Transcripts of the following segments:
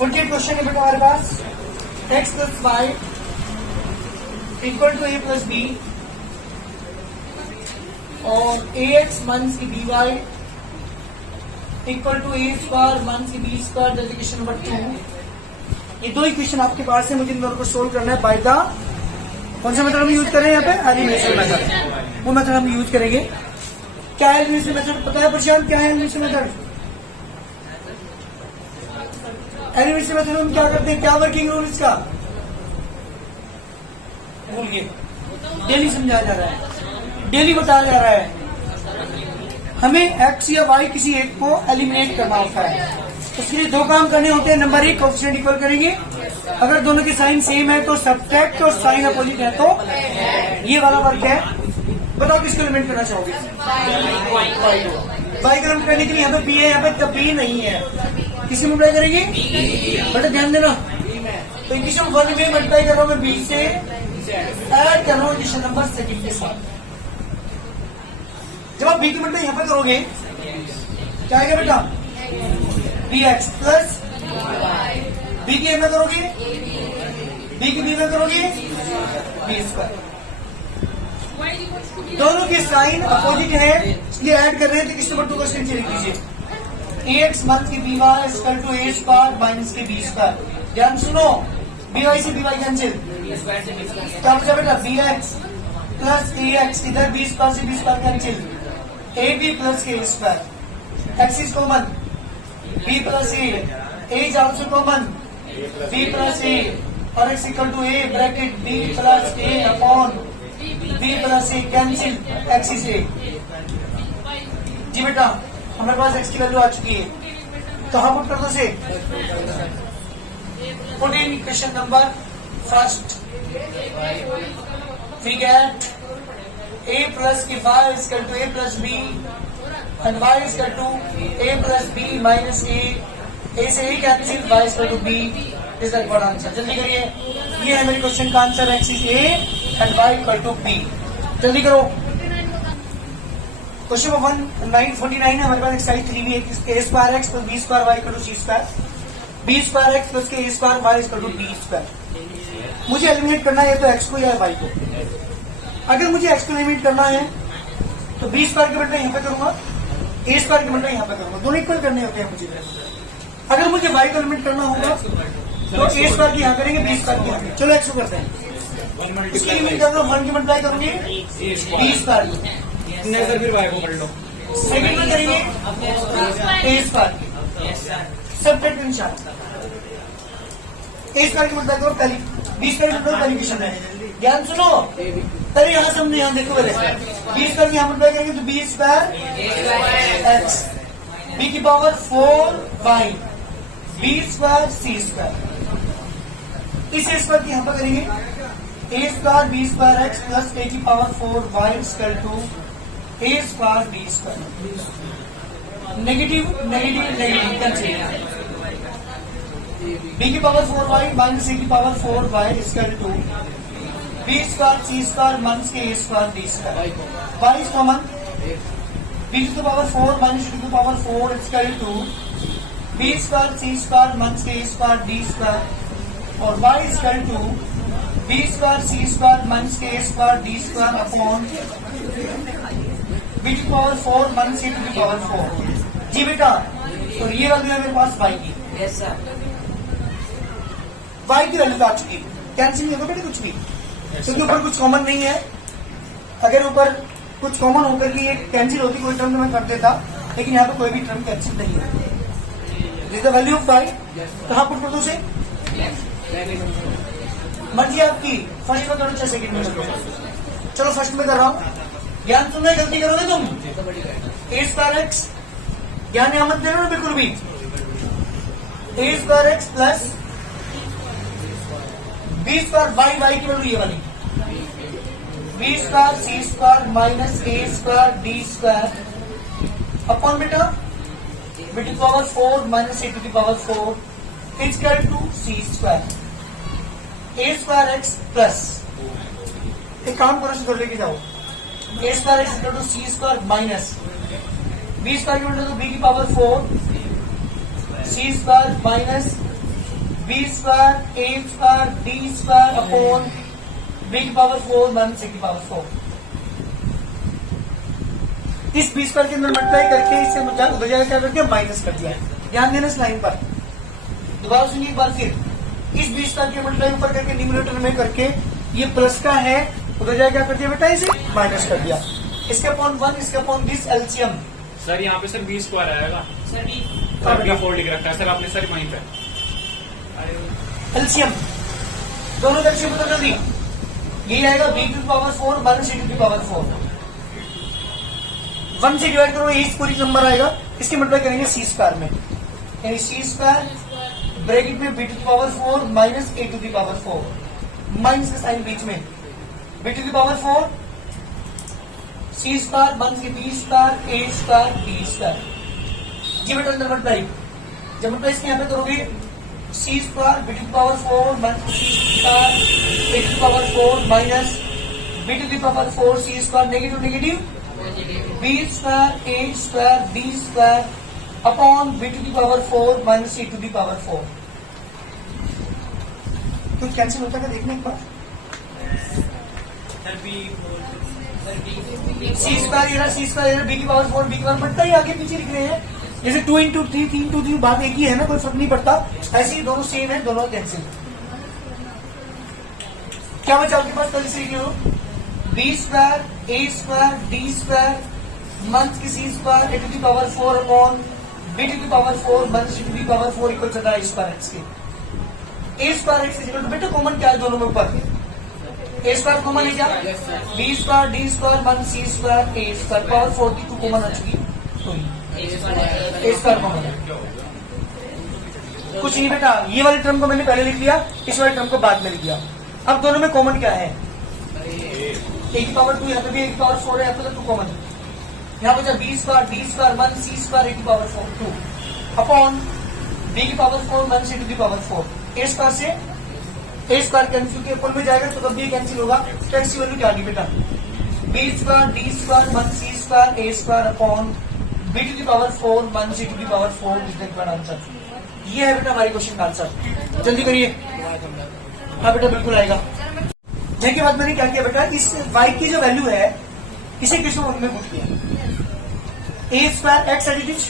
48 question है बेटा हमारे पास। x plus Y equal to a plus B और ax माइनस की B Y equal to a square minus की बी स्क्वायर। Designation number 2। ये दो इक्वेशन आपके पास है, मुझे इन दोनों को सोल्व करना है बाय द कौन सा मेथड हम यूज करें यहाँ पे, एलिमिनेशन मेथड। वो मेथड हम यूज करेंगे। क्या है एलिमिनेशन मेथड पता है प्रशांत, क्या है एलिमिनेशन मेथड? एलिमिनेशन मेथड हम क्या करते हैं, क्या वर्किंग रूल इसका भूलिए, डेली समझाया जा रहा है, डेली बताया जा रहा है। हमें एक्स या वाई किसी एक को एलिमिनेट करना होता है, उसके लिए दो काम करने होते हैं। नंबर एक, कोएफिशिएंट इक्वल करेंगे, अगर दोनों के साइन सेम है तो सब्ट्रैक्ट और साइन अपोजिट है तो ये वाला वर्क है। बताओ किसको एलिमिनेट करना चाहोगे? वाई को एलिमिनेट करने के लिए यहाँ पे बी है, यहाँ पे तब बी नहीं है, किसी में मल्टीप्लाई करेंगे बेटा, ध्यान देना। तो इक्वेशन 1 में मल्टीप्लाई कर रहा हूं मैं बी से, ऐड कर रहा हूं इक्वेशन नंबर 2 के साथ। जब आप बी की मल्टीप्लाई यहाँ पे करोगे क्या आएगा बेटा, बी एक्स प्लस बी की में करोगे, बी की बी में करोगे बी स्क्वायर। दोनों के साइन अपोजिट है इसलिए ऐड कर रहे हैं। तो इक्वेशन नंबर 2 का स्क्रीन लिख लीजिए, ax माइनस की B Y equal to a square minus के बी स्क्वायर। ध्यान सुनो, बी वाई से बी वाई कैंसिल, क्या बचा बेटा B X plus A X, इधर बी स्क्वायर से B square cancel, A B plus के square, X is common, B plus A is also common, B plus A और X equal to A bracket B plus A upon B plus A cancel, x is A. जी बेटा हमारे पास x की value आ चुकी है, कहाँ पुट कर दो से, put in equation number first. We get a plus की y equal to a plus B and y equal to a plus B minus a से a cancel, y equal to b is the correct answer. जल्दी करिए, ये है मेरे question का answer, x is a and y equal to b। जल्दी करो। Question number 949 है हमारे पास, एक्सरसाइज 3 में A square X plus B square Y equal to C square, B square X plus के A square Y equal to B square. मुझे eliminate करना है तो एक्स को या वाई को। अगर मुझे एक्स को एलिमिनेट करना है तो बी स्क्वायर के बदले यहाँ पे करूंगा, ए स्क्वायर के बदले यहाँ पे करूंगा, दोनों इक्वल करने होते हैं मुझे। अगर मुझे वाई को एलिमिनेट करना होगा तो ए स्क्वायर की यहाँ करेंगे, बी स्क्वायर की यहाँ। चलो एक्स को करते हैं, इसकी लिमिट कर लो, 1 की मल्टीप्लाई करूंगी बी स्क्वायर की, सर फिर वाई को कर लो, सेकंड में करेंगे ए स्क्वायर, सब्ट्रैक्ट निशान, ए स्क्वायर की मल्टीप्लाई करो पहली, बी स्क्वायर की मल्टीप्लाई पहली क्वेश्चन है। ध्यान सुनो, पहले यहाँ समझे, यहाँ देखो पहले बी स्क्वायर की यहाँ मल्टीप्लाई करेंगे तो बी स्क्वायर एक्स, बी की power 4 Y, B square C square. इस ए स्क्वायर की यहाँ पर करेंगे A square B square X plus A की power 4 Y equal to A square B square. Negative negative negative cancel, B की power 4 Y minus A की power 4 Y equal to B square C square minus के A square D square. Y is common, B to the power 4 minus to the power 4 equal to B square C square minus के A square D square और Y equal to B square C square minus के A square D square upon B to power 4 minus A to the power 4। जी बेटा, तो ये value है मेरे पास वाई की। यस सर, वाई की वैल्यू आ चुकी है, कैंसिल नहीं होगा बेटे कुछ भी, क्योंकि ऊपर कुछ कॉमन नहीं है। अगर ऊपर कुछ कॉमन होकर के ये कैंसिल होती कोई टर्म तो मैं कर देता, लेकिन यहाँ पे कोई भी टर्म कैंसिल नहीं है। This the value of Y, कहाँ पुट कर दो उसे, मर्जी आपकी, फर्स्ट में करो चाहे सेकंड में करो। चलो फर्स्ट में कर रहा हूँ, ज्ञान तुमने गलती करोगे तुम, ए स्क्वायर एक्स, ज्ञान यहाँ मत देना बिल्कुल भी, A square X plus B square Y, Y की वैल्यू ये वाली, B square C square minus A square D square upon बेटा B to power 4 minus A to the power 4 equal to C square, A square X plus, एक काम करो इसको लेके जाओ, A square X equal to C square minus B square equal to B की power 4 C square minus B square A square D square upon B की power 4 minus C की power 4। इस बी स्क्वायर के अंदर multiply करके इससे उधर जाकर क्या कर दिया, माइनस कर दिया। ध्यान देना इस लाइन पर, दोबारा सुनिए एक बार फिर। इस बी स्क्वायर के मल्टीप्लाई ऊपर करके न्यूमरेटर में करके ये प्लस का है, उधर जाकर क्या कर दिया बेटा, इसे माइनस कर दिया। इसके अपॉन 1, इसके अपॉन दिस एलसीएम। सर यहाँ पे सर बी स्क्वायर आएगा सर बी सर बी 4 लिख रखा है सर आपने सर वहीं पे। एलसीएम दोनों का एलसीएम बता दी, ये आएगा B to power 4 minus C to power 4। 1 से डिवाइड करो, यही पूरी नंबर आएगा। इसके मल्टीप्लाई करेंगे सी स्क्वायर में, यानी सी स्क्वायर ब्रैकेट में B to power 4 minus A to power 4, minus का साइन बीच में, B to power 4 C square minus B square A square B square. जी बेटा अंदर मल्टीप्लाई, जब मल्टीप्लाई इसके यहाँ पे करोगे C square B to power 4 minus C square A to power 4 minus B to power 4 C square negative negative B square A square B square upon B to power 4 minus C to power 4। कुछ cancel होता है देखने एक बार। Sir B C square B की power 4 B की power बढ़ता ही आगे पीछे लिख रहे हैं, जैसे 2 इंटू 3 3 इंटू 3 बात एक ही है ना, कोई फर्क नहीं पड़ता। ऐसे ही दोनों सेम है, दोनों कैंसिल। क्या बचा आपके पास, कल से लिख लो B square A square D square minus की C square A to the power 4 upon B to the power 4 minus C to the power 4 equal चल रहा है स्क्वायर एक्स के। A square X equal to बेटा common क्या है दोनों में ऊपर, ए स्क्वायर कॉमन है क्या, B square D square minus C square A square power 4 की 2 कॉमन आ चुकी, तो ए स्क्वायर कॉमन है। कुछ नहीं बेटा, ये वाली टर्म को मैंने पहले लिख लिया, इस वाली टर्म को बाद में लिख दिया। अब दोनों में कॉमन क्या है, ए की पावर 2 यहाँ पे भी ए की पावर 4 है, यहाँ पे तो 2 कॉमन है। यहाँ पे B square D square minus C square A की पावर 4 2 अपॉन बी की पावर 4 माइनस सी टू की पावर 4। ए स्क्वायर से ए स्क्वायर कैंसिल के ऊपर में जाएगा तो तब भी कैंसिल होगा, तो एक्स की वैल्यू क्या आ गई बेटा, B square D square minus C square A square upon B to की पावर 4 माइनस सी टू की power 4 is the correct answer. ये है बेटा हमारी क्वेश्चन का आंसर, जल्दी करिए। हाँ बेटा बिल्कुल आएगा। के बाद मैंने क्या किया बेटा, इस y की जो वैल्यू है इसे किस फॉर्म में पुट किया, A square X as it is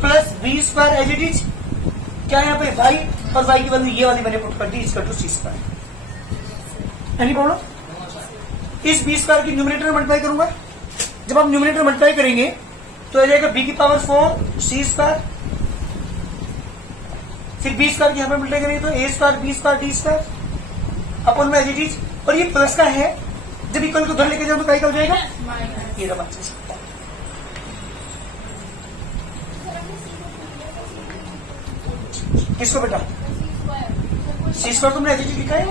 plus B square as it is, क्या यहाँ पे y और y की वैल्यू ये वाली मैंने पुट कर दी, इसका two C square. Any problem, इस बी स्क्वायर की न्यूमरेटर में मल्टीप्लाई करूंगा, जब आप न्यूमरेटर मल्टीप्लाई करेंगे तो आ जाएगा बी की पावर 4 सी स्क्वायर, फिर बी स्क्वायर की यहाँ पे मल्टीप्लाई करेंगे तो A square B square D square upon में एज इट इज, और ये प्लस का है, जब इक्वल को उधर लेके जाओ तो क्या हो जाएगा, ये रहा बच्चे सकता है। किसको बेटा, सी स्क्वायर तुमने एज इट इज लिखा है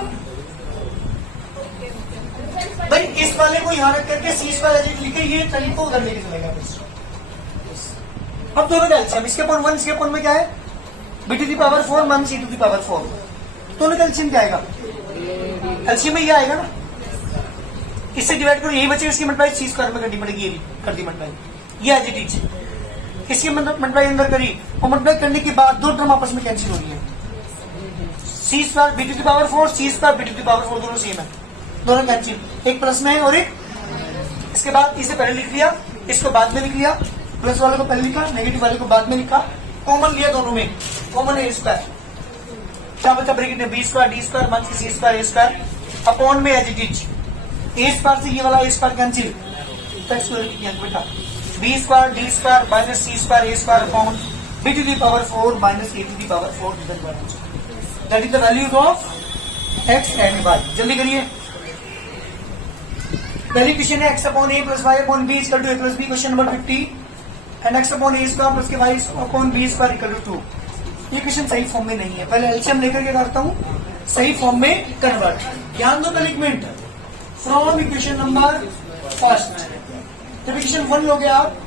भाई, इस वाले को यहाँ रख करके सी स्क्वायर एज इट लिखे, ये टर्म को उधर लेके चलेगा। अब दोनों का एलसीएम, इसके अपॉन 1 इसके अपॉन में क्या है, B to the power 4 minus C to the power 4, दोनों का एलसीएम क्या आएगा, एलसीएम में ये आएगा ना, इससे डिवाइड करो यही बचेगा, इसकी मल्टीप्लाई सी स्क्वायर में करनी पड़ेगी, ये कर दी मल्टीप्लाई, ये एज इट इज, इसकी मल्टीप्लाई अंदर करी और मल्टीप्लाई करने के बाद दो टर्म आपस में कैंसिल हो रही है, C square B to the power 4 C square B to the power 4 दोनों सेम है, दोनों कैंसिल, एक प्लस में है और एक, इसके बाद इसे पहले लिख लिया, इसको बाद में लिख लिया, प्लस वाले को पहले लिखा, नेगेटिव वाले को बाद में लिखा, कॉमन लिया दोनों में, कॉमन है स्क्वायर, क्या बचा ब्रैकेट में B square D square minus C square A square upon में as it is, A square से ये वाला ए स्क्वायर कैंसिल, बेटा B square D square minus C square A square upon B to the power 4 minus A to the power 4, that is the values of X and Y. जल्दी करिए, पहली question है X upon A plus Y upon B equal to A plus B, question number 50, and X upon A square plus के Y upon B square equal to 2। ये question सही form में नहीं है, पहले एलसीएम लेकर के करता हूं, सही फॉर्म में कन्वर्ट। ध्यान दो पहले एक minute, from equation number first, जब इक्वेशन 1 लोगे आप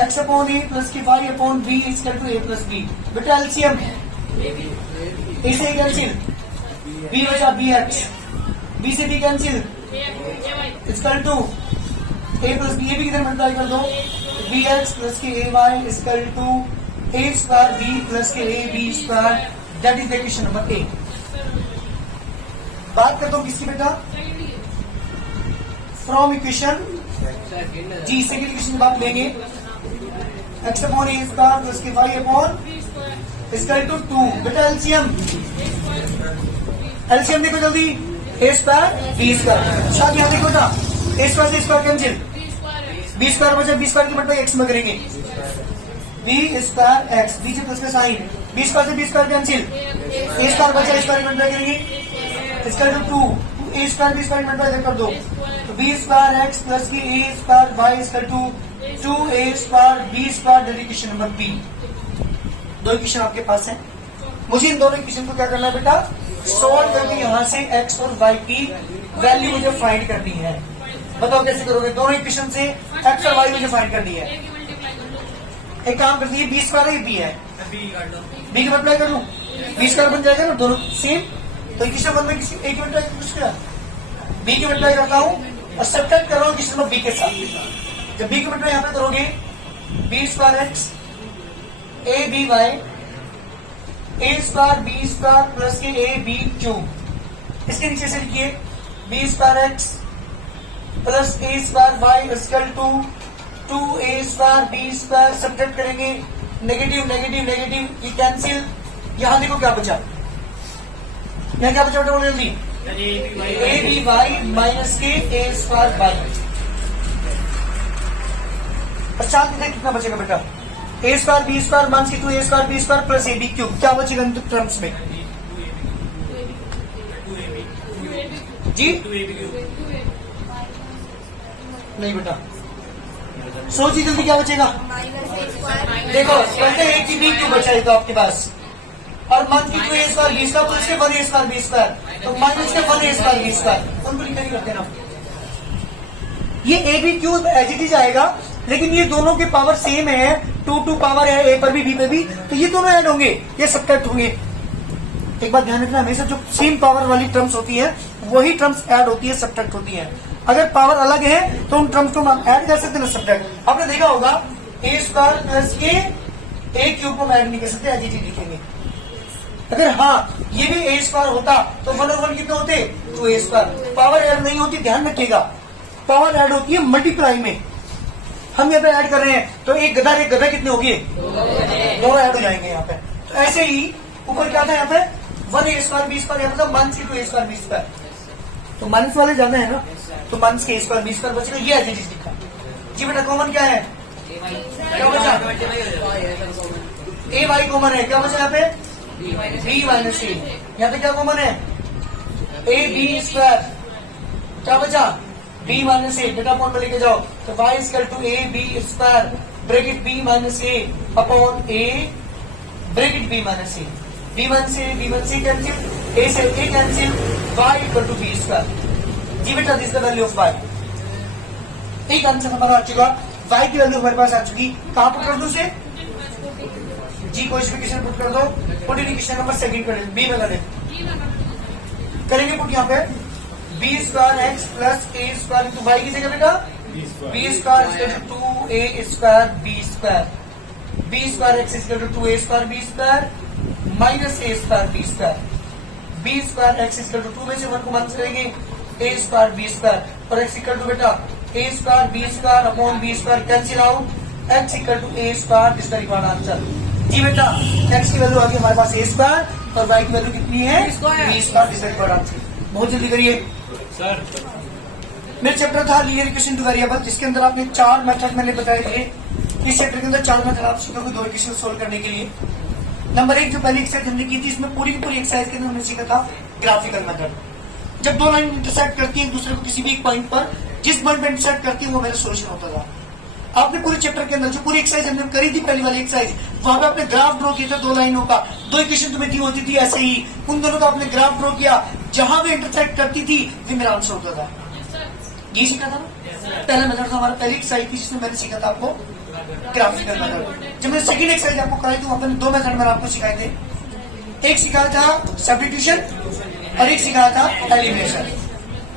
एक्स अपॉन ए प्लस की Y upon B equal to A plus B, बेटा एलसीएम ए से कैंसिल, बी बचा बी एक्स, बी से B cancel, equal to A plus B, ये भी किधर मल्टीप्लाई कर दो, बी एक्स प्लस के A Y equal to A square B plus के A B square that is the equation number A. बात करता हूं किसकी बेटा, फ्रॉम इक्वेशन जी, सेकेंड इक्वेशन की बात लेंगे। X upon A square plus के वाई अपॉन इक्वल टू 2। बेटा एलसीएम, एलसीएम देखो जल्दी, ए स्क्वायर बी स्क्वायर। साथ यहाँ देखो ना, ए स्क्वायर से स्क्वायर कैंसिल, बी स्क्वायर बचा, बी स्क्वायर की मल्टीप्लाई एक्स में करेंगे, बी स्क्वायर एक्स, बीच में प्लस का साइन, बी स्क्वायर से B square cancel, A square बचा, ए स्क्वायर की मल्टीप्लाई करेंगे equal to 2, A square B square की मल्टीप्लाई कर दो, तो बी स्क्वायर एक्स प्लस की A square Y equal to 2a square B square, that equation number B. दो equation आपके पास है, मुझे इन दोनों इक्वेशन को क्या करना है बेटा, सॉल्व करके यहाँ से x और y की वैल्यू मुझे फाइंड करनी है। बताओ कैसे करोगे, दोनों इक्वेशन से x और y मुझे फाइंड करनी है। एक काम करती है, बी स्क्वायर है, बी है, बी की मल्टीप्लाई कर लूं, बी स्क्वायर बन जाएगा ना, दोनों सेम। तो इक्वेशन वन में किसी एक मल्टीप्लाई बी की मल्टीप्लाई करता हूँ और सब्ट्रैक्ट कर रहा हूँ इक्वेशन नंबर बी के साथ। जब बी की मल्टीप्लाई यहाँ पे करोगे, B square X A B Y, A square B square plus के ए बी क्यूब, इसके नीचे से लिखिए B square X plus A square Y equal to 2a square B square. Subtract करेंगे, नेगेटिव नेगेटिव नेगेटिव, ये cancel. यहां देखो क्या बचा, यहाँ क्या बचा बेटा, बोलो जल्दी, ए बी वाई माइनस के ए स्क्वायर वाई। अच्छा कितना बचेगा बेटा, A square B square minus के 2a square B square plus A B cube. क्या बचेगा इन टर्म्स में जी, नहीं बेटा, सोचिए जल्दी क्या बचेगा। देखो कहते हैं कि बी क्यूब बचा है तो आपके पास, और माइनस की 2a square B square plus के 1a स्क्वायर बी स्क्वायर, तो माइनस के 1a स्क्वायर बी स्क्वायर, उनको लिखा नहीं करते ना। ये A B cube as it is आएगा, लेकिन ये दोनों के पावर सेम है, 2 पावर है, ए पर भी बी पे भी, तो ये दोनों ऐड होंगे, ये सब्ट्रैक्ट होंगे। एक बात ध्यान रखना, हमेशा जो सेम पावर वाली टर्म्स होती है वही टर्म्स ऐड होती है, सब्ट्रैक्ट होती है। अगर पावर अलग है तो उन टर्म्स को हम ऐड कर सकते हैं, सब्ट्रैक्ट। आपने देखा होगा ए स्क्वायर प्लस के ए क्यूब को हम ऐड नहीं कर सकते, एज इट इज लिखेंगे। अगर हाँ ये भी ए स्क्वायर होता तो 1 और 1 कितने होते, 2a स्क्वायर। पावर ऐड नहीं होती, ध्यान रखिएगा, पावर ऐड होती है मल्टीप्लाई में। हम यहाँ पे ऐड कर रहे हैं तो एक गधा कितने होगी, दोनों ऐड हो जाएंगे यहाँ पे। तो ऐसे ही ऊपर क्या था यहाँ पे, 1a स्क्वायर बी स्क्वायर, यहाँ पे माइनस की 2a स्क्वायर बी स्क्वायर, तो माइनस वाले ज्यादा है ना, तो माइनस के स्क्वायर बी स्क्वायर बचेगा, ये ऐसे लिखा जी बेटा। कॉमन क्या है, क्या बचा, ए वाई कॉमन है, क्या बचा यहाँ पे, बी माइनस ए। यहाँ पे क्या कॉमन है, ए बी स्क्वायर, क्या बचा, बी माइनस ए। बेटा अपॉन में लेके जाओ, तो Y equal to A B square bracket B minus A upon A bracket B minus A, B minus A cancel, A से A cancel, Y equal to B square. जी बेटा this the value of Y. एक answer हमारा आ चुका, Y की value हमारे पास आ चुकी। कहां पुट कर दो उसे जी, कोई इक्वेशन पुट कर दो, put in equation number second कर बी में करेंगे पुट यहाँ पे, B square X plus A square into Y की जगह बेटा B square equal to 2a square B square, B square X equal to 2a square B square minus A square B square, B square X equal to 2 में से 1 को minus करेंगे, A square B square, और X equal to बेटा A square B square upon B square cancel out, X equal to A square, this the required answer. जी बेटा X की value आ गई हमारे पास ए स्क्वायर और वाई की वैल्यू कितनी है, B square, this the required answer. बहुत जल्दी करिए सर। मेरा चैप्टर था लीनियर इक्वेशन टू वेरिएबल, जिसके अंदर आपने 4 मेथड मैंने बताए थे। इस चैप्टर के अंदर 4 मेथड आप सीखोगे 2 इक्वेशन सोल्व करने के लिए। नंबर 1 जो पहली एक्सरसाइज हमने की थी, इसमें पूरी की पूरी एक्सरसाइज के अंदर हमने सीखा था ग्राफिकल मेथड। जब 2 लाइन इंटरसेक्ट करती है एक दूसरे को किसी भी एक पॉइंट पर, जिस पॉइंट पर इंटरसेक्ट करती है वो मेरा सोल्यूशन होता था। आपने पूरे चैप्टर के अंदर जो पूरी एक्सरसाइज हमने करी थी, पहली वाली एक्सरसाइज, वहां पे आपने ग्राफ ड्रॉ किया था 2 लाइनों का, 2 इक्वेशन तुम्हें दी होती थी ऐसे ही, उन दोनों का आपने ग्राफ ड्रॉ किया, जहां भी इंटरसेक्ट करती थी वो मेरा आंसर होता था। ये सीखा था पहला मेथड था हमारा, पहली एक्सरसाइज थी जिसमें मैंने सीखा था आपको ग्राफिकल मेथड। जब मैंने सेकंड एक्सरसाइज आपको कराई थी, वहां पर 2 मेथड मैंने आपको सिखाए थे। एक सिखाया था सब्स्टिट्यूशन और एक सिखाया था एलिमिनेशन।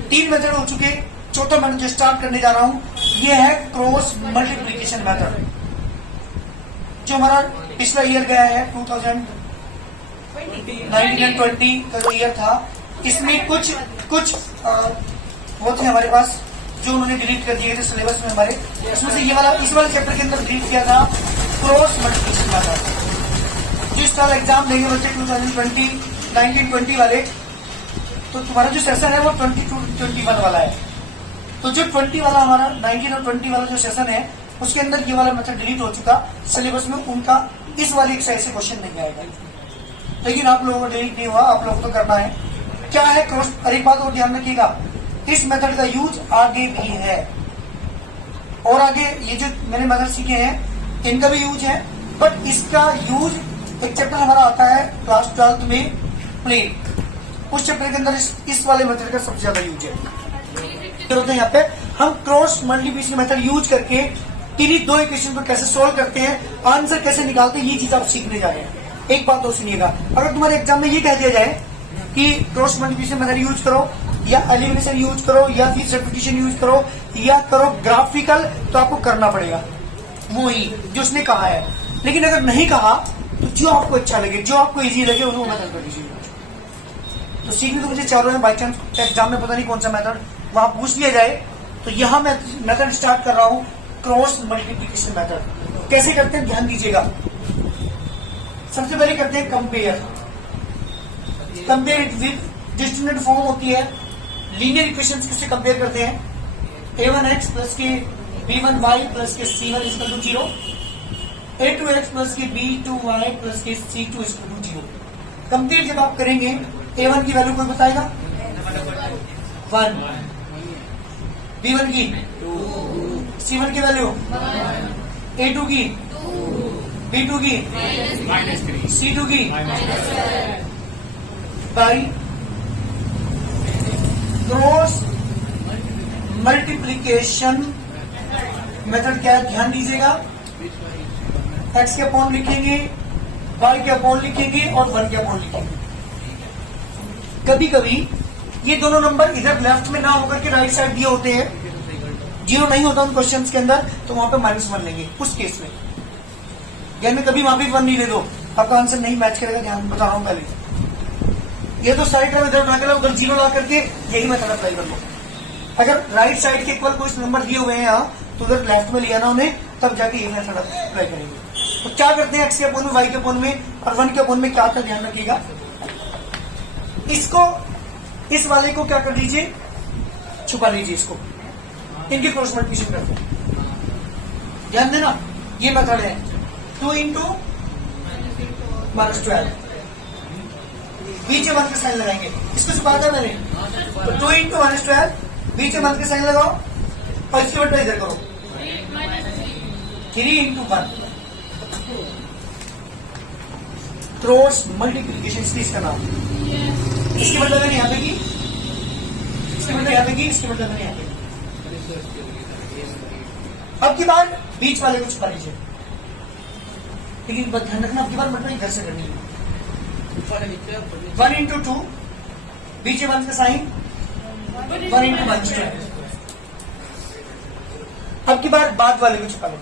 3 मेथड हो चुके। चौथा मैं जो स्टार्ट करने जा रहा हूं ये है क्रॉस मल्टीप्लीकेशन मेथड, जो हमारा पिछला ईयर गया है 1920 का जो ईयर था, इसमें कुछ वो थे हमारे पास जो उन्होंने डिलीट कर दिए थे सिलेबस में हमारे। इसमें से ये वाला इस वाले चैप्टर के अंदर डिलीट किया था क्रॉस मल्टीप्लिकेशन मेथड। जिस साल एग्जाम देंगे बच्चे 1920 वाले, तो तुम्हारा जो सेशन है वो 20 to 21 वाला है। तो जो 20 वाला हमारा 19 और 20 वाला जो सेशन है उसके अंदर ये वाला मेथड डिलीट हो चुका। सिलेबस में उनका इस वाली एक्सरसाइज से क्वेश्चन नहीं आएगा, लेकिन आप लोगों को डिलीट नहीं हुआ, आप लोगों को करना है। क्या है क्रॉस? और एक बात और ध्यान रखिएगा, इस मेथड का यूज आगे भी है, और आगे ये जो मैंने मेथड सीखे हैं इनका भी यूज है, बट इसका यूज एक चैप्टर हमारा आता है क्लास 12th में प्ले, उस चैप्टर के अंदर इस वाले मेथड का सबसे ज्यादा यूज है। यहाँ पे हम क्रॉस मल्टीप्लिकेशन मेथड यूज करके किन्हीं दो इक्वेशन को कैसे सोल्व करते हैं, आंसर कैसे निकालते हैं, ये चीज आप सीखने जा रहे हैं। एक बात तो सुनिएगा, अगर तुम्हारे एग्जाम में ये कह दिया जाए कि क्रॉस मल्टीप्लिकेशन मेथड यूज करो या एलिमिनेशन यूज करो या फिर सब्स्टिट्यूशन यूज करो या करो ग्राफिकल, तो आपको करना पड़ेगा वो ही जो उसने कहा है। लेकिन अगर नहीं कहा तो जो आपको अच्छा लगे, जो आपको इजी लगे उन्होंने मेथड कर दीजिए। तो सीखने तो मुझे चारों है, बाई चांस एग्जाम में पता नहीं कौन सा मेथड वहां पूछ लिया जाए, तो यहां मैं मेथड स्टार्ट कर रहा हूं क्रॉस मल्टीप्लिकेशन मेथड। कैसे करते हैं ध्यान दीजिएगा। सबसे पहले करते हैं कंपेयर इट विद जो स्टैंडर्ड फॉर्म होती है लीनियर इक्वेशंस किससे कंपेयर करते हैं, a1x प्लस के b1y प्लस के c1 equal to 0, a2x plus के b2y प्लस के c2 इक्वल टू 0। कंपेयर जब आप करेंगे a1 की वैल्यू कोई बताएगा 1, b1 की 2, c1 की वैल्यू 1, a2 की 2, b2 की -3, c2 की बाई क्रॉस मल्टीप्लिकेशन मेथड क्या है ध्यान दीजिएगा। x के अपॉन लिखेंगे, y के अपॉन लिखेंगे और 1 के अपॉन लिखेंगे। कभी कभी ये दोनों नंबर इधर लेफ्ट में ना होकर के राइट साइड दिए होते हैं, 0 नहीं होता उन क्वेश्चंस के अंदर, तो वहां पे -1 लेंगे उस केस में। यानी कभी वहां पे 1 नहीं ले दो, आपका आंसर नहीं मैच करेगा, ध्यान बता रहा हूं पहले। ये तो साइड का इधर उठा के लो, उधर 0 ला करके यही मेथड अप्लाई कर लो। अगर राइट साइड के इक्वल कुछ नंबर दिए हुए हैं यहाँ, तो उधर लेफ्ट में लिया ना उन्हें, तब जाके ये मेथड अप्लाई करेंगे। तो क्या करते हैं x के अपोन में, y के अपोन में और 1 के अपोन में क्या, ध्यान रखिएगा। इसको इस वाले को क्या कर दीजिए, छुपा लीजिए इसको, इनके क्रॉस मल्टीप्लिकेशन करते हैं। ध्यान देना ये मेथड है 2 into -12, बीच में 1 का साइन लगाएंगे, इसको छुपा था मैंने, तो 2 into -12 बीच में 1 का साइन लगाओ और इसके बटा इधर करो 3 into 1 क्रॉस मल्टीप्लिकेशन, इसका नाम। इसके मतलब मैंने यहाँ पे की, इसके मतलब यहाँ पे की, इसके मतलब मैंने यहाँ पे। अब की बार बीच वाले को छुपा लीजिए, लेकिन ध्यान रखना अब की बार मतलब इधर से करनी है। 1 into 2 बीच में 1 का साइन 1 into -12। अब की बार बाद वाले को छुपा लो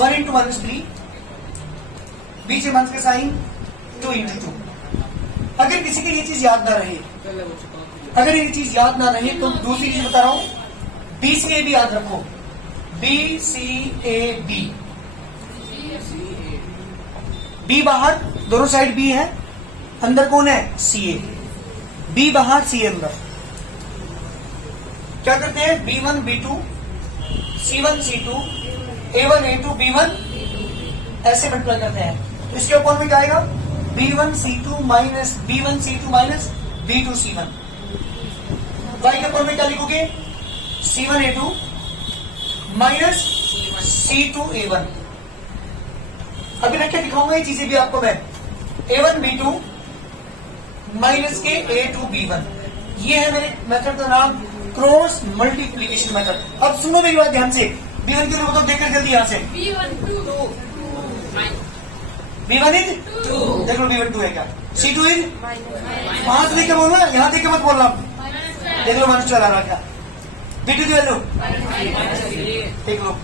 1 into -3 बीच में 1 का साइन 2 into 2। अगर किसी की ये चीज याद ना रहे, अगर ये चीज याद ना रहे तो दूसरी चीज बता रहा हूं, BCAB याद रखो, BCAB, B बाहर, दोनों साइड B है, अंदर कौन है CA, B बाहर CA अंदर। क्या करते हैं B1 B2 C1 C2 A1 A2 B1 ऐसे मल्टीप्लाई करते हैं। इसके ऊपर में क्या आएगा B1 C2 minus B1 C2 minus B2 C1। y के ऊपर में क्या लिखोगे C1 A2 minus C2 A1। अभी मैं क्या दिखाऊंगा ये चीजें भी आपको मैं, A1 B2 माइनस के A2 B1, ये है मेरे मेथड का नाम क्रॉस मल्टीप्लिकेशन मेथड। अब सुनो मेरी बात ध्यान से, B1 की जरूरत देखकर जल्दी यहां से, B1 इज 2, देख लो B1 2 है क्या, C2 इज वहां से देख के बोलना, यहां देख के मत बोलना, देख लो -12 आ रहा क्या, B2 की वैल्यू देख लो,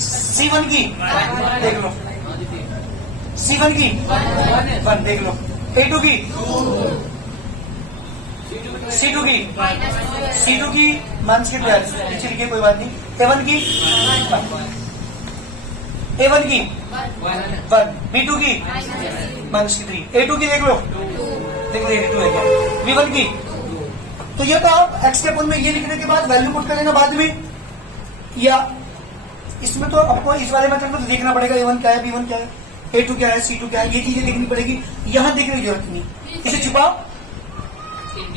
C1 की देख लो, C1 की 1 देख लो, A2 की C2 की C2 की माइनस की 12, नीचे लिखिए कोई बात नहीं। A1 की A1 की 1, B2 की माइनस की 3, A2 की देख लो, देख लो A2 है क्या, B1 की। तो ये तो आप x के पॉइंट में ये लिखने के बाद वैल्यू पुट कर लेना बाद में, या इसमें तो आपको इस वाले मेथड में तो देखना पड़ेगा A1 क्या है, B1 क्या है, A2 क्या है, C2 क्या है, ये चीजें देखनी पड़ेगी। यहां देखने की जरूरत नहीं, इसे छुपाओ,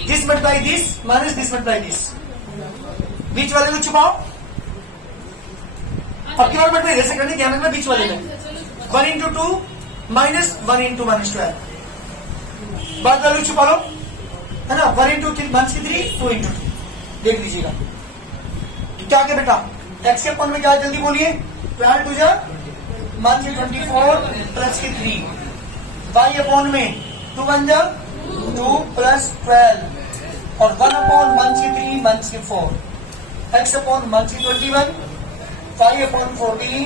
this multiply this minus this multiply this, बीच वाले को छुपाओ। अब की बार मल्टीप्लाई ऐसे करने क्या मतलब बीच वाले में 1 इंटू 2 माइनस 1 इंटू माइनस 12, बाद वाले को छुपा लो, है ना, 1 इंटू माइनस की 3 2 इंटू 2, देख लीजिएगा क्या क्या बेटा। एक्स के पॉइंट में क्या जल्दी बोलिए, 12 टू जा माइनस की 24 प्लस की 3, वाई अपॉन में 2 1 जा 2 प्लस 12 और 1 अपॉन माइनस की 3 माइनस की 4, एक्स अपॉन माइनस की 21, 5 अपॉन 14,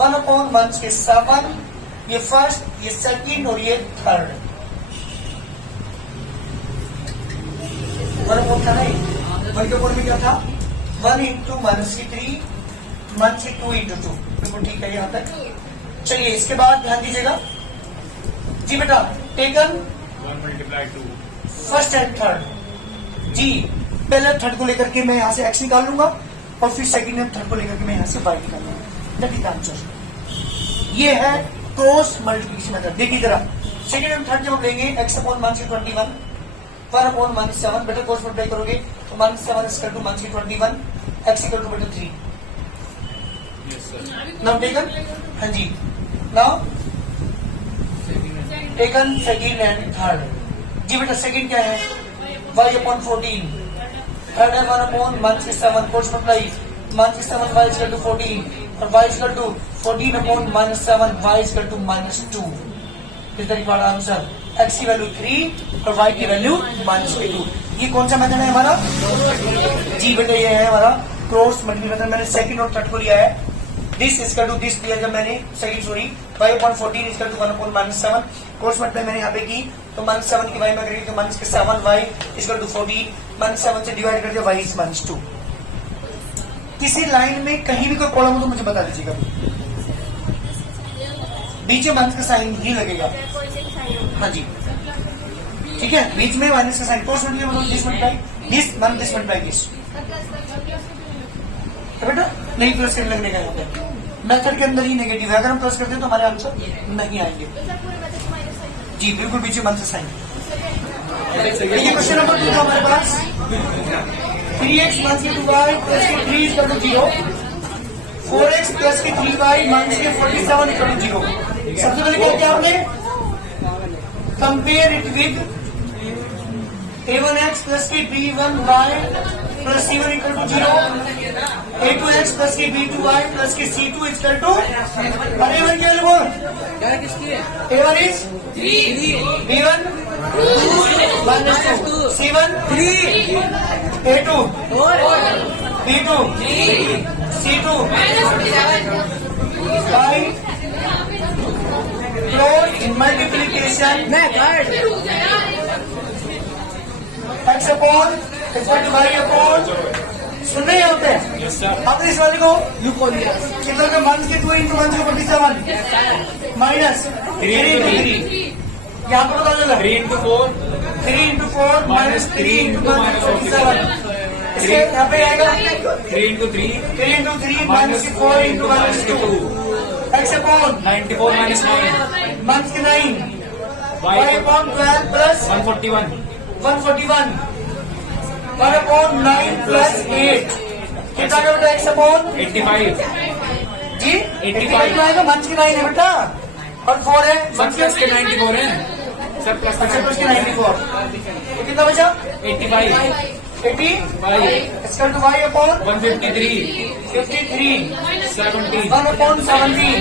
1 अपॉन माइनस के 7, ये फर्स्ट, ये सेकंड और ये थर्ड। 1 अपॉन था नहीं, 1 के अपॉन में क्या था, 1 इंटू माइनस की 3 माइनस की 2 इंटू 2, बिल्कुल ठीक है यहाँ तक। चलिए इसके बाद ध्यान दीजिएगा जी बेटा, taken 1 multiply 2, first and third जी, पहले थर्ड को लेकर के मैं यहाँ से x निकाल लूंगा और फिर सेकंड एंड थर्ड को लेकर के मैं यहाँ से y निकाल लूंगा, दैट इज आंसर। ये है क्रॉस मल्टीप्लिकेशन मेथड। देखिए जरा, सेकंड एंड थर्ड जब हम लेंगे x अपॉन माइनस की 21 1 अपॉन माइनस 7, बेटा क्रॉस मल्टीप्लाई करोगे तो माइनस 7 इक्वल टू माइनस की 21, x इक्वल टू बेटा 3, यस सर, नाउ टेकन, हाँ जी, now taken second and third जी बेटा। सेकंड क्या है, y अपॉन 14, थर्ड है 1 अपॉन माइनस की 7, क्रॉस मल्टीप्लाई माइनस की 7 y इक्वल टू 14 और y equal to 14 upon minus 7, y equal to minus 2, इस तरीके का आंसर। x की वैल्यू 3 और y की वैल्यू माइनस 2। ये कौन सा मेथड है हमारा जी बेटा, ये है हमारा क्रॉस मल्टीप्लिकेशन मेथड। मैंने सेकंड और थर्ड को लिया है, दिस इक्वल टू दिस दिया जब मैंने second sorry y upon 14 equal to 1 upon minus 7, cross multiply मैंने यहाँ पे की तो माइनस 7 की y में करेगी तो माइनस के 7 y इक्वल टू 14, माइनस 7 से डिवाइड कर दिया y इज माइनस 2। किसी लाइन में कहीं भी कोई प्रॉब्लम हो तो मुझे बता दीजिएगा, बीच में माइनस का साइन ही लगेगा, हाँ जी ठीक है, बीच में माइनस का sign, cross multiply this multiply this minus this multiply this, तो बेटा नहीं प्लस करने लगने का यहाँ पे मेथड के अंदर ही नेगेटिव है, अगर हम प्लस करते हैं तो हमारे आंसर नहीं आएंगे जी, बिल्कुल बीच में माइनस साइन। ये क्वेश्चन नंबर 2 था हमारे पास, 3x माइनस की 2y प्लस की 3 इक्वल टू 0, 4x प्लस की 3y माइनस की 47 इक्वल टू 0। सबसे पहले क्या किया आपने, compare it with a1x plus की b1y plus c1 equal to 0, a2x plus की b2y प्लस की c2 इक्वल टू, अरे भाई क्या बोल, a1 is 3, b1 minus 2, c1 3, a2 b2 c2 by cross multiplication x upon equal to y upon, सुन रहे हैं होते हैं। यस सर, आपने इस वाले को कितना का माइनस के 2 इंटू माइनस के 47 माइनस 3 इंटू 3, यहाँ पर बता देगा 3 into 4 3 into 4 minus 3 into minus 47, इसके यहाँ पे आएगा 3 into 3 minus 4 into minus 2, x upon 94 minus 9, minus के 9, y upon 12 plus 141, 141, 1 upon 9 plus 8, कितना का बेटा x अपॉन 85 जी 85 आएगा, मंच की 9 है बेटा और 4 है, सर प्लस के 94 है सर, प्लस अच्छा प्लस के 94, तो कितना बचा 85 80 इसका टू y अपॉन 153 53, 70 1 अपॉन 17,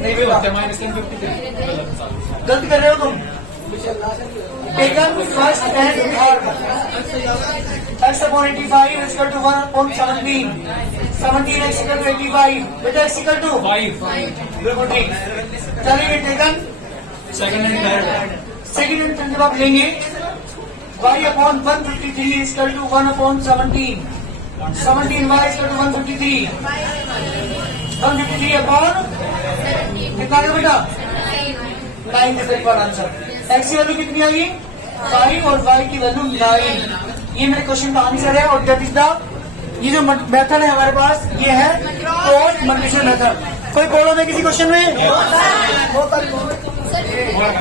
नहीं बेटा माइनस 53, गलती कर रहे हो तुम, taken first and third x upon 85 is equal to 1 upon 17 17 x equal to 85 बेटा x equal to 5 बिल्कुल ठीक चलिए taken second and third second and third जब आप लेंगे y upon 153 is equal to 1 upon 17 17 y is equal to 153 153 upon कितना है बेटा 9 दिस इज आंसर x की वैल्यू कितनी आई 5 और y की वैल्यू 9 ये मेरे क्वेश्चन का आंसर है और दैट इज द ये जो मेथड है हमारे पास ये है क्रॉस मल्टीप्लिकेशन मेथड कोई बोलो मैं किसी क्वेश्चन में